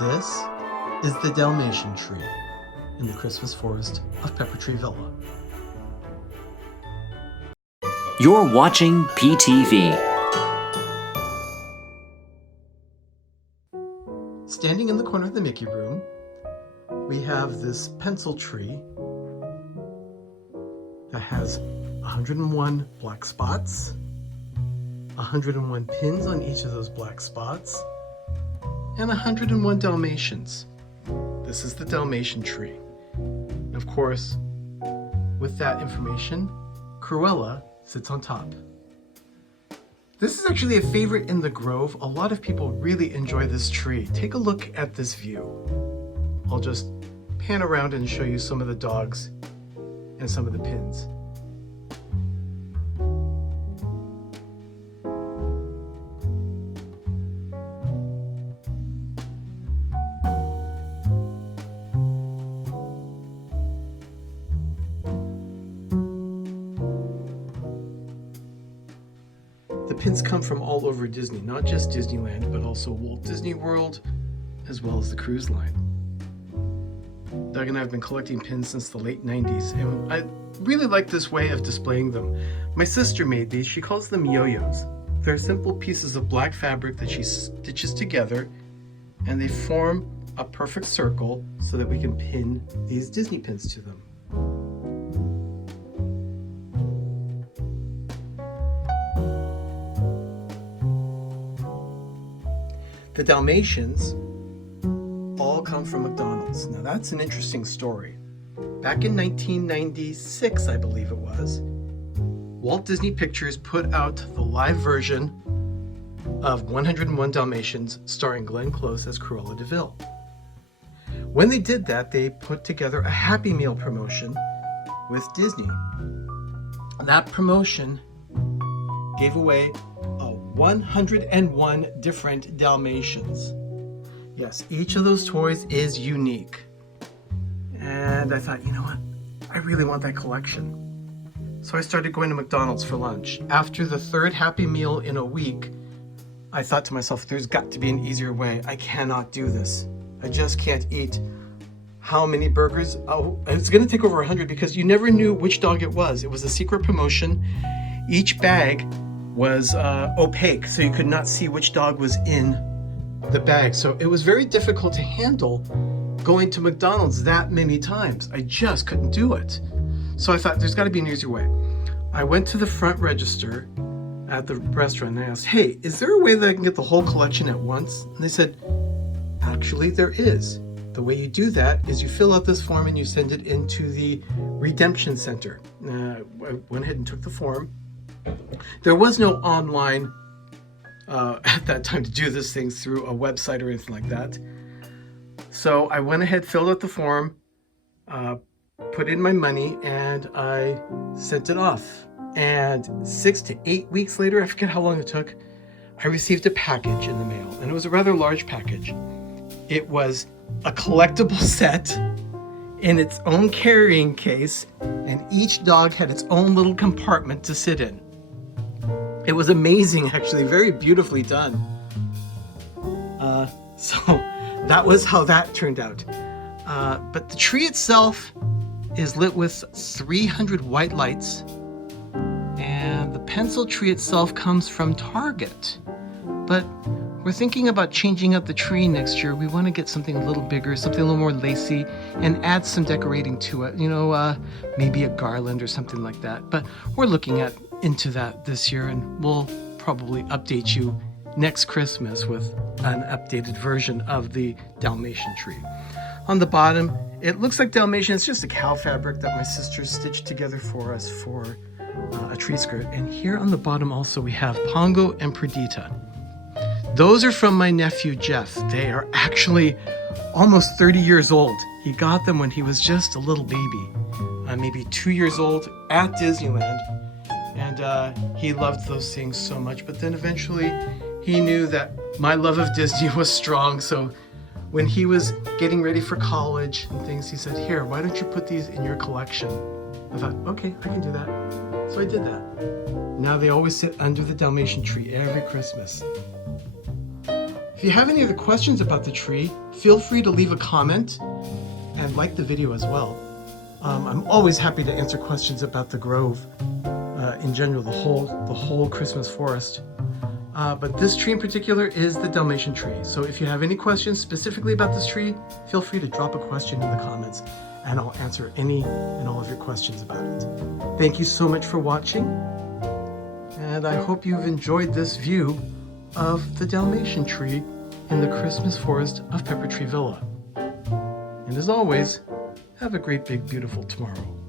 This is the Dalmatian Tree in the Christmas forest of Pepper Tree Villa. You're watching PTV. Standing in the corner of the Mickey room, we have this pencil tree that has 101 black spots, 101 pins on each of those black spots, and 101 Dalmatians. This is the Dalmatian tree. And of course, with that information, Cruella sits on top. This is actually a favorite in the Grove. A lot of people really enjoy this tree. Take a look at this view. I'll just pan around and show you some of the dogs and some of the pins. The pins come from all over Disney, not just Disneyland, but also Walt Disney World, as well as the cruise line. Doug and I have been collecting pins since the late 90s, and I really like this way of displaying them. My sister made these. She calls them yo-yos. They're simple pieces of black fabric that she stitches together, and they form a perfect circle so that we can pin these Disney pins to them. The Dalmatians all come from McDonald's. Now that's an interesting story. Back in 1996, I believe it was, Walt Disney Pictures put out the live version of 101 Dalmatians starring Glenn Close as Cruella de Vil. When they did that, they put together a Happy Meal promotion with Disney. That promotion gave away 101 different Dalmatians. Yes, each of those toys is unique. And I thought, you know what? I really want that collection. So I started going to McDonald's for lunch. After the third Happy Meal in a week, I thought to myself, there's got to be an easier way. I cannot do this. I just can't eat how many burgers? Oh, it's going to take over 100 because you never knew which dog it was. It was a secret promotion. Each bag was opaque, so you could not see which dog was in the bag. So it was very difficult to handle going to McDonald's that many times. I just couldn't do it. So I thought there's got to be an easier way. I went to the front register at the restaurant and I asked, hey, is there a way that I can get the whole collection at once? And they said, actually there is. The way you do that is you fill out this form and you send it into the redemption center. I went ahead and took the form. There was no online at that time to do this thing through a website or anything like that. So I went ahead, filled out the form, put in my money, and I sent it off. And 6 to 8 weeks later, I forget how long it took, I received a package in the mail, and it was a rather large package. It was a collectible set in its own carrying case, and each dog had its own little compartment to sit in. It was amazing, actually, very beautifully done. So that was how that turned out. But the tree itself is lit with 300 white lights, and the pencil tree itself comes from Target. But we're thinking about changing up the tree next year. We want to get something a little bigger, something a little more lacy, and add some decorating to it. Maybe a garland or something like that. But we're looking into that this year, and we'll probably update you next Christmas with an updated version of the Dalmatian tree. On the bottom, it looks like Dalmatian. It's just a cow fabric that my sister stitched together for us for a tree skirt. And here on the bottom also we have Pongo and Perdita. Those are from my nephew Jeff. They are actually almost 30 years old. He got them when he was just a little baby, maybe 2 years old at Disneyland. And he loved those things so much. But then eventually he knew that my love of Disney was strong. So when he was getting ready for college and things, he said, here, why don't you put these in your collection? I thought, okay, I can do that. So I did that. Now they always sit under the Dalmatian tree every Christmas. If you have any other questions about the tree, feel free to leave a comment and like the video as well. I'm always happy to answer questions about the grove, in general, the whole Christmas forest. But this tree in particular is the Dalmatian tree. So if you have any questions specifically about this tree, feel free to drop a question in the comments and I'll answer any and all of your questions about it. Thank you so much for watching, and I hope you've enjoyed this view of the Dalmatian tree in the Christmas forest of Pepper Tree Villa. And as always, have a great, big, beautiful tomorrow.